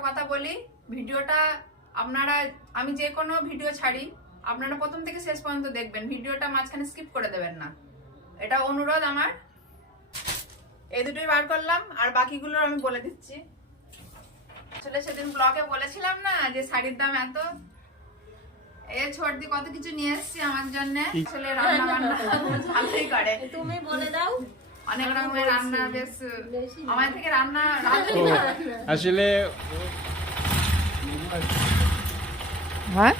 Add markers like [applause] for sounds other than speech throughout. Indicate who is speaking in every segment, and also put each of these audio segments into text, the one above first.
Speaker 1: একটা কথা বলি ভিডিওটা আপনারা আমি যে কোনো ভিডিও ছাড়ি আপনারা প্রথম থেকে শেষ পর্যন্ত দেখবেন ভিডিওটা মাঝখানে স্কিপ করে দেবেন না। এটা অনুরোধ আমার। এই দুটোই বার করলাম আর বাকিগুলো আমি বলে দিচ্ছি। আসলে সেদিন ব্লগে বলেছিলাম না যে শাড়ির দাম এত। এই ছোটদি কত কিছু নিয়ে এসেছি আমার জন্য। আসলে রান্না বান্না ভালোই করে।
Speaker 2: তুমি বলে দাও।
Speaker 1: অনেক রকমের রান্না বেশ আমার থেকে রান্না
Speaker 3: আসলে
Speaker 1: হ্যাঁ?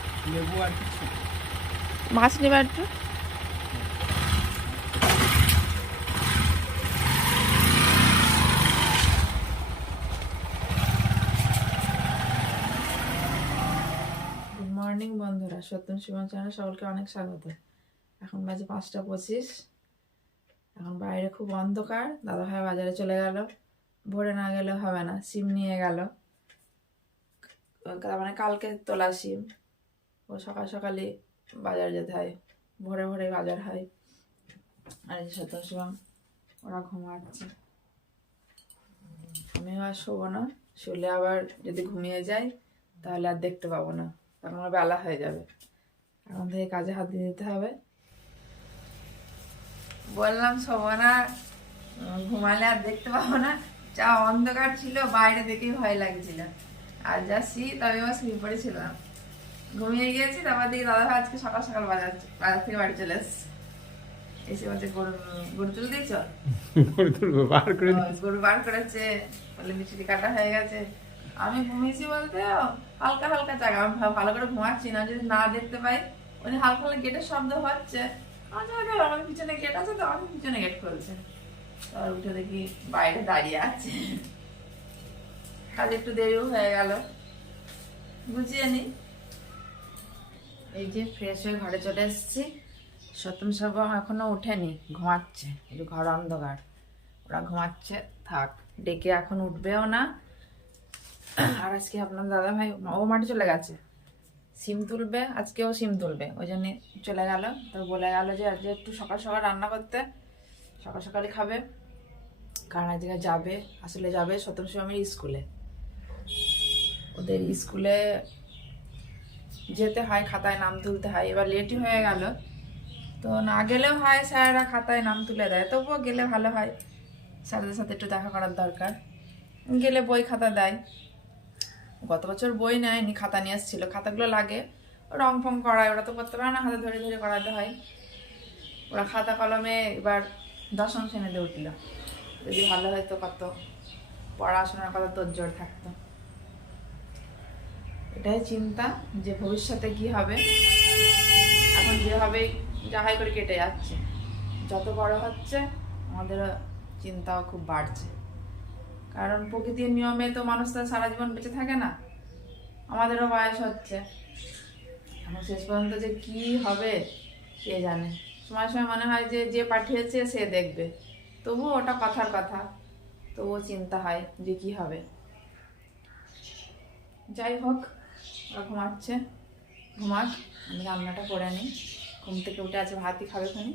Speaker 1: মাছ নেবে একটু? গুড মর্নিং বন্ধুরা। সত্যম শিবন চ্যানেল সকলকে অনেক স্বাগত। এখন বাজে পাঁচটা পঁচিশ। এখন বাইরে খুব অন্ধকার দাদা ভাই বাজারে চলে গেল। ভোরে না গেলে হবে না, সিম নিয়ে গেল। তার মানে কালকে তোলা সিম। ও সকাল সকালে বাজার যেতে হয়, ভোরে ভোরে বাজার হয়। আর এই যে সত্যম শিবম, ওরা ঘুমাচ্ছে। আমি আর শোবো না, শুলে আবার যদি ঘুমিয়ে যাই, তাহলে আর দেখতে পাবো না। তখন আমার বেলা হয়ে যাবে। এখন থেকে কাজে হাত দিতে হবে। বললাম শোবো না ঘুমালে আর দেখতে পাবো না। যা অন্ধকার ছিল বাইরে দেখেই ভয় লাগছিল। আর যা শীত আমি আমার শুয়ে পড়েছিলাম। ঘুমিয়ে গিয়েছি তারপর দেখি দাদা আজকে সকাল সকাল বাজার বাজার থেকে বাড়ি চলে এসছে। এসে বলছে গরু গরু তুলে দিয়েছ?
Speaker 3: করে তুলবো বার করে
Speaker 1: গরু বার করেছে। বলে মিষ্টি কাটা হয়ে গেছে। আমি ঘুমিয়েছি বলতে হালকা হালকা জায়গা আমি ভালো করে ঘুমাচ্ছি না যদি না দেখতে পাই। ওই হালকা হালকা গেটের শব্দ হচ্ছে। আচ্ছা আগে পিছনে গেট আছে তো, আমি পিছনে গেট উঠে দেখি বাইরে দাঁড়িয়ে আছে। কাজ একটু দেরিও হয়ে বুঝিয়ে এই যে ফ্রেশ হয়ে ঘরে চলে এসেছি। সবম এখনও ওঠেনি, ঘুমাচ্ছে। ঘর অন্ধকার। ওরা ঘুমাচ্ছে, থাক, ডেকে এখন উঠবেও না। আর আজকে আপনার দাদা ভাই ও মাঠে চলে গেছে? সিম তুলবে, আজকেও সিম তুলবে। ওই জন্য চলে গেল। তো বলে গেল যে আজকে একটু সকাল সকাল রান্না করতে, সকাল সকালে খাবে। কারণ আজকে যাবে, আসলে যাবে সত্যম শিবমের স্কুলে। ওদের স্কুলে যেতে হয়, খাতায় নাম তুলতে হয়। এবার লেটই হয়ে গেল। তো না গেলেও হয়, স্যাররা খাতায় নাম তুলে দেয়। তবুও গেলে ভালো হয়। স্যারদের সাথে একটু দেখা করার দরকার। গেলে বই খাতা দেয়। গত বছর বই নেয় নেয়নি, খাতা নিয়ে এসেছিল খাতাগুলো লাগে, রং ফং করায়, ওরা তো করতে পারে না, হাতে ধরে ধরে করাতে হয়। ওরা খাতা কলমে এবার দশম শ্রেণীতে উঠল। যদি ভালো হয়তো কত পড়াশোনার কথা তোর থাকতো। এটাই চিন্তা যে ভবিষ্যতে কি হবে। এখন যেভাবে যাহাই করে কেটে যাচ্ছে। যত বড় হচ্ছে আমাদের চিন্তাও খুব বাড়ছে। কারণ প্রকৃতির নিয়মে তো মানুষ তো সারা জীবন বেঁচে থাকে না। আমাদেরও বয়স হচ্ছে। এখন শেষ পর্যন্ত যে কি হবে, কে জানে? সময় সময় মনে হয় যে যে পাঠিয়েছে সে দেখবে। তবু ওটা কথার কথা। তবুও চিন্তা হয় যে কি হবে। যাই হোক, ওরা ঘুমাচ্ছে। ঘুমাক, আমি রান্নাটা করে নিই ঘুম থেকে উঠে আছে ভাতই খাবে খুনি।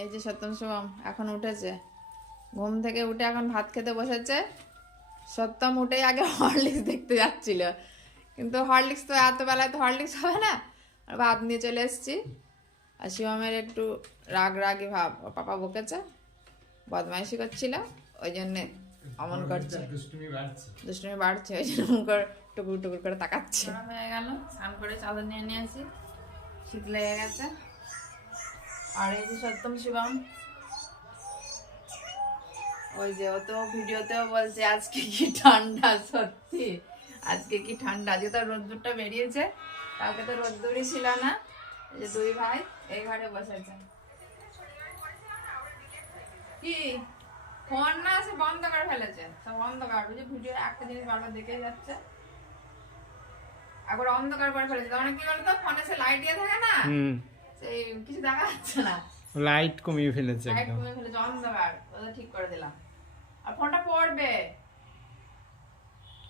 Speaker 1: এই যে সত্যম শুভম, এখন উঠেছে। ঘুম থেকে উঠে এখন ভাত খেতে বসেছে। সত্যম উঠেই আগে হরলিক্স দেখতে যাচ্ছিল। কিন্তু হরলিক্স তো এত বেলায় তো হরলিক্স হবে না। আর ভাত নিয়ে চলে এসেছি। আর শিবমের একটু রাগ রাগি ভাব। পাপা বকেছে বদমাইশি করছিল ওই জন্যে অমন করছে। দুষ্টুমি বাড়ছে। ওই জন্য মুখ করে টুকুর টুকুর করে তাকাচ্ছে। হয়ে গেল স্নান করে চাদর নিয়ে নিয়ে আসি। শীত লেগে গেছে। আর এই যে সত্যম শিবম ওই যে ও তো ভিডিওতেও বলছে আজকে কি ঠান্ডা সত্যি? আজকে কি ঠান্ডা? আজকে তো রোদ্দুরটা বেরিয়েছে কালকে তো রোদ্দুরই ছিল না। যে দুই ভাই এই ঘরে বসেছে। কি? ফোন না সে বন্ধ করে ফেলেছে। সব অন্ধকার বুঝে ভিডিও একটা জিনিস বারবার দেখে যাচ্ছে। একবার অন্ধকার করে ফেলেছে। তার মানে কি বলতো? ফোনে সে লাইট দিয়ে থাকে না? সেই কিছু দেখা যাচ্ছে না।
Speaker 3: লাইট কমিয়ে ফেলেছে
Speaker 1: লাইট
Speaker 3: একদম।
Speaker 1: কমে ফেলেছে অন্ধকার। ওটা ঠিক করে দিলাম। আর ফোনটা পড়বে।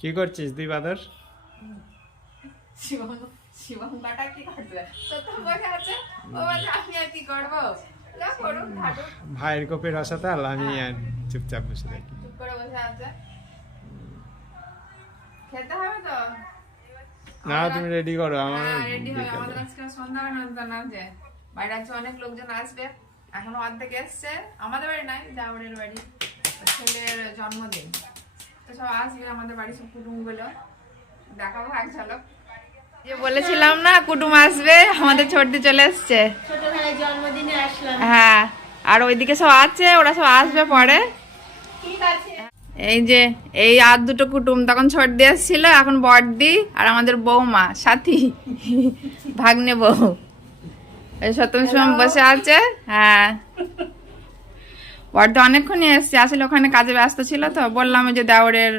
Speaker 3: কি করছিস দুই বাদর
Speaker 1: শিবম শিবম কাটা কি করবে তো তো বসে আছে। ও বলছে আমি আর কি করব? যা করুন থাকুক।
Speaker 3: ভাইয়ের কোপের হাসাতাল আমি আর চুপচাপ বসে থাকি।
Speaker 1: চুপ করে বসে আছে। খেতে হবে তো?
Speaker 3: না তুমি রেডি করো আমার
Speaker 1: হ্যাঁ রেডি হবে।
Speaker 3: বিকালে।
Speaker 1: আমাদের আজকে সন্ধ্যাবেলা নন্দন আছে বাইরে আছে অনেক লোকজন আসবে। এখনও অর্ধেক এসছে। আমাদের বাড়ি নাই জামাইয়ের বাড়ি। ছেলের জন্মদিন। তো সব আসবে আমাদের বাড়ি সব কুটুমগুলো দেখাবো এক ঝলক। যে বলেছিলাম না কুটুম আসবে আমাদের ছোটদি চলে এসছে।
Speaker 2: ছোটবেলায় জন্মদিনে আসলাম।
Speaker 1: হ্যাঁ আর ওইদিকে সব আছে ওরা সব আসবে পরে।
Speaker 2: ঠিক আছে।
Speaker 1: এই যে এই আর দুটো কুটুম তখন ছোট দিয়ে এসেছিল এখন বড়দি আর আমাদের বৌমা সাথী ভাগ্নে বউ। এই সপ্তম সময় বসে আছে? হ্যাঁ। বড়দি অনেকক্ষণই এসছে। আসলে ওখানে কাজে ব্যস্ত ছিল তো। বললাম যে দেওরের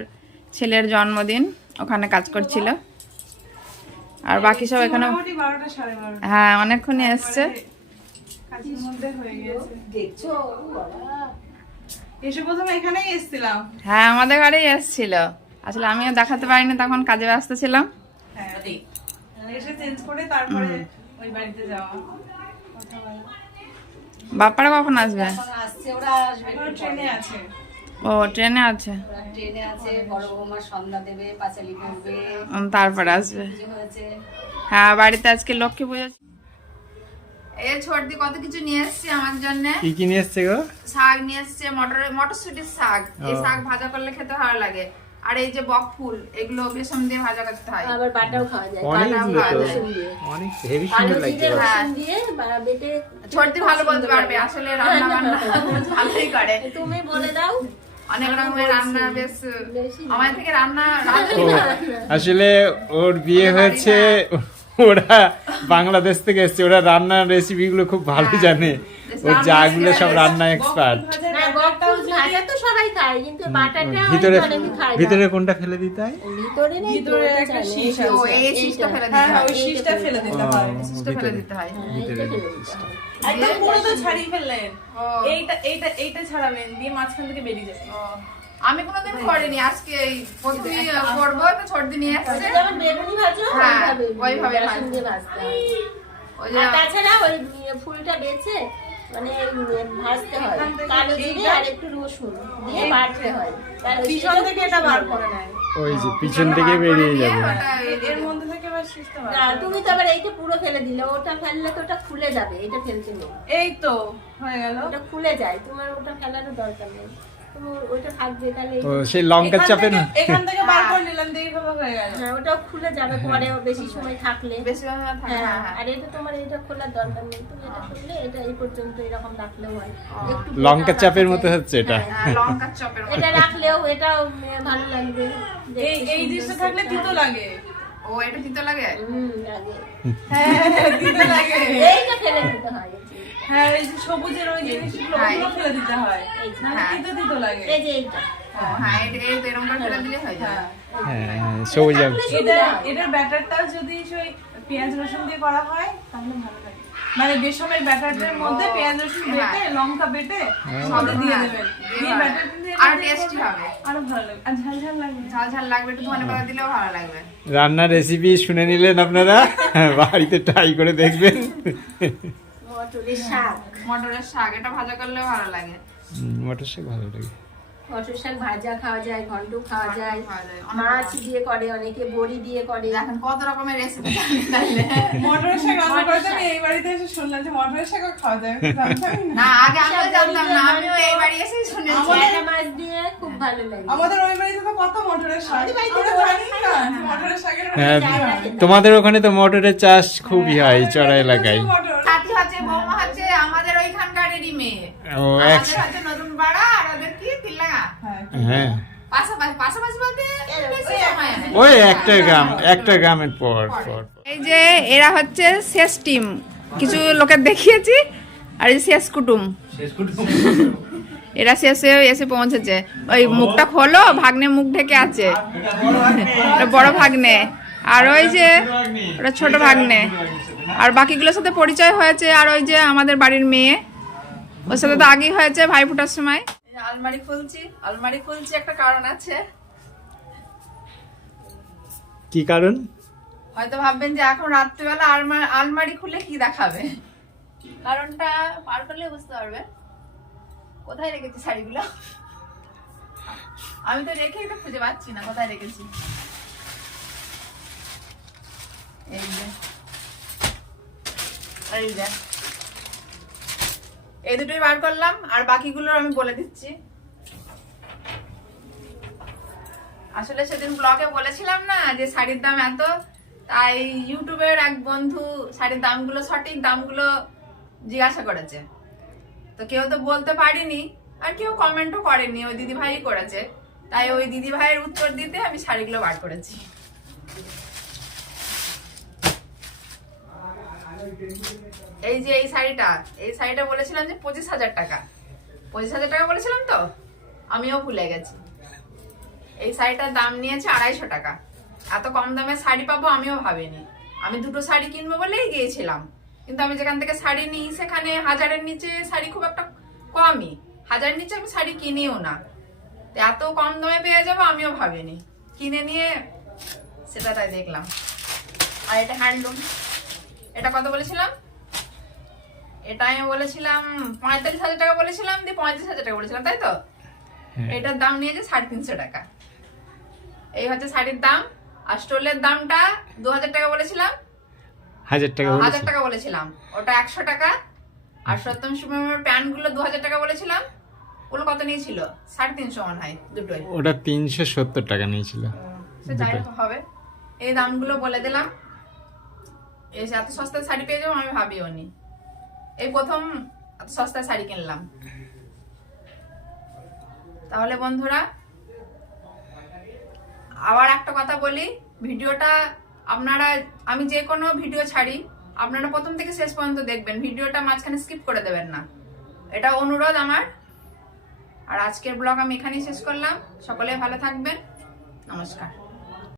Speaker 1: ছেলের জন্মদিন ওখানে কাজ করছিল। আর বাকি সব এখানে হ্যাঁ অনেকক্ষণই এসছে।
Speaker 4: কাজের মধ্যে হয়ে গেছে।
Speaker 2: দেখছ? ও বাবা।
Speaker 4: এসে প্রথমে এখানেই এসেছিলাম।
Speaker 1: হ্যাঁ আমাদের ঘরেই এসছিল। আসলে আমিও দেখাতে পারিনি তখন কাজে ব্যস্ত ছিলাম।
Speaker 4: হ্যাঁ। এসে চেঞ্জ করে তারপরে ওই বাড়িতে যাওয়া। কথা
Speaker 1: কখন আসবে?
Speaker 2: আসছে ওরা আসবে
Speaker 4: ট্রেনে আছে।
Speaker 1: ও ট্রেনে আছে?
Speaker 2: ট্রেনে আছে বড় বৌমা সন্ধ্যা দেবে পাঁচালি করবে।
Speaker 1: উম, তারপরে আসবে। হ্যাঁ বাড়িতে আজকে লক্ষ্মী পুজো এই ছোটদি কত কিছু নিয়ে এসছে আমার জন্য?
Speaker 3: কি কি নিয়ে এসছে গো?
Speaker 1: শাক নিয়ে এসছে মটর মটরশুটির শাক। এই শাক ভাজা করলে খেতে ভালো লাগে। আর এই যে বক ফুল এগুলো বেসন দিয়ে ভাজা করতে হয়।
Speaker 2: আবার বাটাও খাওয়া যায়।
Speaker 3: অনেক হেভি সুন্দর লাগছে
Speaker 1: হ্যাঁ।
Speaker 2: দিয়ে বেটে
Speaker 1: ছোটদি ভালো বলতে পারবে আসলে রান্না বান্না ভালোই করে।
Speaker 2: তুমি বলে দাও।
Speaker 1: অনেক রকমের রান্না বেশ আমার থেকে রান্না
Speaker 3: আসলে ওর বিয়ে হয়েছে ওরা বাংলাদেশ থেকে এসছে ওরা রান্নার রেসিপি গুলো খুব ভালো
Speaker 1: হ্যাঁ।
Speaker 3: জানে। ওর জাগুলো সব রান্না এক্সপার্ট
Speaker 2: না ভাজা তো সবাই খায় কিন্তু বাটাটা
Speaker 3: ভিতরে
Speaker 2: খায়
Speaker 3: ভিতরে কোনটা ফেলে দিতে হয়?
Speaker 2: ভিতরে নেই
Speaker 4: ভিতরে একটা শীষ আছে।
Speaker 1: এই শীষটা ফেলে দিতে
Speaker 4: ওই শীষটা ফেলে দিতে
Speaker 1: শীষটা ফেলে দিতে
Speaker 3: ভিতরে
Speaker 2: এইটা ফেলে দিতে।
Speaker 4: একদম পুরো তো ছাড়িয়ে ফেললেন। এইটা এইটা এইটা ছাড়াবেন দিয়ে মাঝখান থেকে বেরিয়ে যাবে
Speaker 1: আমি কোনোদিন করিনি আজকে এই করব তো ছোট নিয়ে এসছে
Speaker 2: বেগুনি ভাজো
Speaker 1: হ্যাঁ,
Speaker 2: ওইভাবে ভাজতে তাছাড়া ওই ফুলটা বেছে মানে ভাজতে হয়। কালো জিরে আর একটু রসুন দিয়ে বাটতে হয়। তার
Speaker 4: পিছন থেকে এটা বার করে নেয়
Speaker 3: ওই যে পিছন থেকে বেরিয়ে যাবে।
Speaker 4: এর- এর মধ্যে থেকে
Speaker 2: না, তুমি তো আবার এইটা পুরো ফেলে দিলে ওটা ফেললে তো ওটা খুলে যাবে এটা ফেলতে নেই।
Speaker 4: এই তো হয়ে গেল।
Speaker 2: ওটা খুলে যায় তোমার ওটা ফেলারও দরকার নেই।
Speaker 3: ও সেই লঙ্কার
Speaker 4: এখান
Speaker 3: চাপে না?
Speaker 4: এখান থেকে বার করে নিলাম হয়ে। গেল।
Speaker 2: হ্যাঁ ওটাও খুলে যাবে পরে বেশি সময় থাকলে।
Speaker 1: বেশি
Speaker 2: হ্যাঁ
Speaker 1: হ্যাঁ, হ্যাঁ।
Speaker 2: আর এটা তোমার এটা খোলার দরকার নেই। তুমি এটা খুললে এটা এই পর্যন্ত এরকম রাখলেও হয়।
Speaker 3: লঙ্কার চাপের মতো হচ্ছে এটা।
Speaker 2: হ্যাঁ,
Speaker 1: হ্যাঁ, লঙ্কার চপের মতো।
Speaker 2: এটা রাখলেও এটাও ভালো লাগবে।
Speaker 4: এই এই জিনিসটা থাকলে। তিতো লাগে।
Speaker 1: ও এটা তিতো লাগে?
Speaker 2: হুম, লাগে।
Speaker 4: হ্যাঁ তিতো লাগে।
Speaker 2: এইটা ফেলে দিতে হয়।
Speaker 4: হ্যাঁ এই যে সবুজের ওই জিনিসগুলো
Speaker 1: হ্যাঁ।
Speaker 4: ওগুলো ফেলে দিতে হয়। নাহলে
Speaker 1: হ্যাঁ।
Speaker 4: তিতো তিতো লাগে।
Speaker 2: এই যে এইটা।
Speaker 1: হ্যাঁ এটা এই তো ফেলে দিলে যাবে।
Speaker 3: সবুজ
Speaker 4: এটা এটার ব্যাটারটাও যদি সেই পেঁয়াজ রসুন দিয়ে করা হয় তাহলে ভালো লাগে। মানে বেসনের ব্যাটারটার মধ্যে পেঁয়াজ রসুন বেটে লঙ্কা বেটে সঙ্গে দিয়ে
Speaker 1: হ্যাঁ,
Speaker 4: দেবেন।
Speaker 1: দিয়ে
Speaker 4: দিয়ে ব্যাটারটা দিয়ে
Speaker 1: আর টেস্টি হবে।
Speaker 4: আরও ভালো। লাগবে আর ঝাল ঝাল লাগবে।
Speaker 1: ঝাল ঝাল লাগবে একটু ধনে পাতা দিলেও ভালো লাগবে।
Speaker 3: রান্নার রেসিপি শুনে নিলেন আপনারা? বাড়িতে ট্রাই করে দেখবেন।
Speaker 2: মটরের শাক।
Speaker 1: মটরের শাক এটা ভাজা করলেও ভালো লাগে।
Speaker 3: হুম, মটর শাক ভালো লাগে।
Speaker 2: মটর শাক ভাজা খাওয়া যায় ঘন্ট খাওয়া যায়। মাছ দিয়ে করে অনেকে বড়ি দিয়ে করে।
Speaker 1: এখন কত রকমের রেসিপি [laughs]
Speaker 4: মটরের শাক রান্না আমি এই বাড়িতে এসে শুনলাম যে মটরের শাকও খাওয়া যায় [laughs] না।
Speaker 1: আগে আমিও জানতাম না আমিও এই বাড়ি এসেই শুনেছি।
Speaker 2: মাছ দিয়ে খুব ভালো লাগে।
Speaker 4: আমাদের ওই বাড়িতে তো কত মটরের শাক মটরের শাকের
Speaker 3: হ্যাঁ। তোমাদের ওখানে তো মটরের চাষ খুবই হয় চড়া এলাকায়।
Speaker 1: সাথী হচ্ছে বৌমা হচ্ছে আমাদের ওইখানকারেরই মেয়ে।
Speaker 3: ও
Speaker 1: আমাদের হচ্ছে নতুন পাড়া আর ওদের কি তিল্লাগা
Speaker 4: হ্যাঁ।
Speaker 3: ওই একটা গ্রাম একটা গ্রামের পর পর।
Speaker 1: এই যে এরা হচ্ছে শেষ টিম। কিছু লোকের দেখিয়েছি আর এই শেষ কুটুম। এরা শেষে এসে পৌঁছেছে। ওই মুখটা খোলো ভাগ্নে মুখ ঢেকে আছে। ওটা বড় ভাগ্নে। আর ওই যে ওটা ছোট ভাগ্নে। আর বাকিগুলোর সাথে পরিচয় হয়েছে আর ওই যে আমাদের বাড়ির মেয়ে। ওর সাথে তো আগেই হয়েছে ভাই ফোটার সময়। আলমারি খুলছি আলমারি খুলছি একটা কারণ আছে।
Speaker 3: কি কারণ?
Speaker 1: হয়তো ভাববেন যে এখন রাত্রিবেলা আলমা- আলমারি খুলে কি দেখাবে? কারণটা পার করলে বুঝতে পারবে কোথায় রেখেছি শাড়িগুলো? আমি তো রেখেই তো খুঁজে পাচ্ছি না কোথায় রেখেছি? এই যে। এই যে। এই দুটোই বার করলাম, আর বাকিগুলোর আমি বলে দিচ্ছি। আসলে সেদিন ব্লগে বলেছিলাম না যে শাড়ির দাম এত, তাই ইউটিউবের এক বন্ধু শাড়ির দামগুলো, সঠিক দামগুলো জিজ্ঞাসা করেছে। তো কেউ তো বলতে পারিনি, আর কেউ কমেন্টও করেনি, ওই দিদি ভাই করেছে। তাই ওই দিদি ভাইয়ের উত্তর দিতে আমি শাড়িগুলো বার করেছি। এই যে এই শাড়িটা এই শাড়িটা বলেছিলাম যে পঁচিশ হাজার টাকা। পঁচিশ হাজার টাকা বলেছিলাম তো? আমিও ভুলে গেছি। এই শাড়িটার দাম নিয়েছে আড়াইশো টাকা। এত কম দামে শাড়ি পাবো আমিও ভাবিনি। আমি দুটো শাড়ি কিনবো বলেই গিয়েছিলাম। কিন্তু আমি যেখান থেকে শাড়ি নিই, সেখানে হাজারের নিচে শাড়ি খুব একটা কমই। হাজারের নিচে আমি শাড়ি কিনিও না। এত কম দামে পেয়ে যাব আমিও ভাবিনি। কিনে নিয়ে সেটা তাই দেখলাম। আর এটা হ্যান্ডলুম। এটা কত বলেছিলাম? এটা আমি বলেছিলাম পঁয়তাল্লিশ হাজার টাকা বলেছিলাম দিয়ে পঁয়ত্রিশ হাজার টাকা বলেছিলাম তাই তো?
Speaker 3: হ্যাঁ।
Speaker 1: এটার দাম নিয়েছে সাড়ে তিনশো টাকা। এই হচ্ছে শাড়ির দাম আর স্টোলের দামটা দু হাজার টাকা বলেছিলাম।
Speaker 3: হাজার টাকা
Speaker 1: হাজার টাকা বলেছিলাম। ওটা একশো টাকা আর সত্যম সুমের প্যান্টগুলো দু হাজার টাকা বলেছিলাম। ওগুলো কত নিয়েছিল? সাড়ে তিনশো মনে হয় দুটোই।
Speaker 3: ওটা তিনশো সত্তর টাকা নিয়েছিল।
Speaker 1: সে যাই হবে। এই দামগুলো বলে দিলাম। এই এত সস্তায় শাড়ি পেয়ে যাব, আমি ভাবিও নি। এই প্রথম এত সস্তায় শাড়ি কিনলাম। তাহলে বন্ধুরা, আবার একটা কথা বলি, ভিডিওটা আপনারা, আমি যে কোনো ভিডিও ছাড়ি, আপনারা প্রথম থেকে শেষ পর্যন্ত দেখবেন, ভিডিওটা মাঝখানে স্কিপ করে দেবেন না। এটা অনুরোধ আমার। আর আজকের ব্লগ আমি এখানেই শেষ করলাম। সকলে ভালো থাকবেন। নমস্কার।